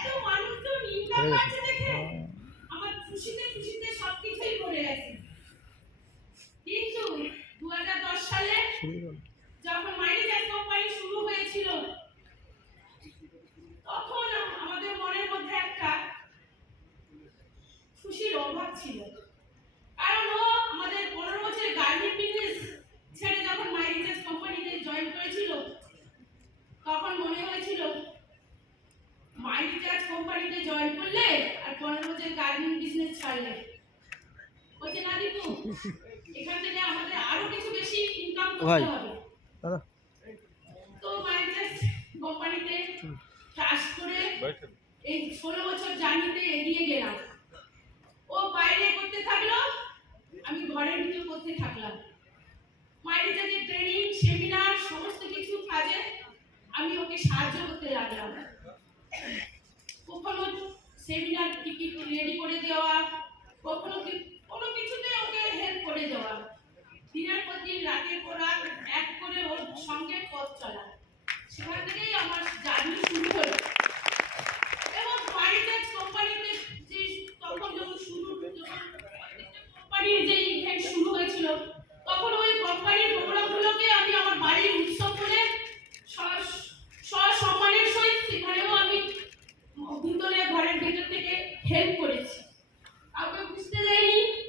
এত মানুষজন ইনকাম করছে দেখে আমার খুশিতে খুশিতে সবকিছুই করে গেছে। কিন্তু 2010 সালে যখন মাইনিজার কোম্পানি শুরু হয়েছিল তখন আমাদের মনের মধ্যে একটা খুশির অভাব ছিল, কারণ ও আমাদের 15 বছরের গার্মেন্ট বিজনেস ছেড়ে যখন মাইনিজার কোম্পানিতে জয়েন করেছিল তখন মনে হয়েছিল মাইনিজার কোম্পানিতে জয়েন করলে আর 15 বছরের গার্মেন্ট বিজনেস ছাড়লে বলছে না দীপু এখান থেকে আমাদের আরো কিছু বেশি ইনকাম করতে হবে। তো মাইনিজার কোম্পানিতে কাজ করে এই 16 বছর জার্নিতে এগিয়ে গেলাম। ও বাইরে করতে থাকলো, আমি ঘরের ভিতর করতে থাকলাম। মাইনিজারের ট্রেনিং সেমিনার সমস্ত কিছু কাজে আমি ওকে সাহায্য করতে লাগলাম। কখনো সেমিনার টিকিট রেডি করে দেওয়া, কখনো কোনো কিছুতে ওকে হেল্প করে দেওয়া, দিনের পর দিন রাতের পর রাত এক করে ওর সঙ্গে পথ চলা। সেখান থেকেই আমার জার্নি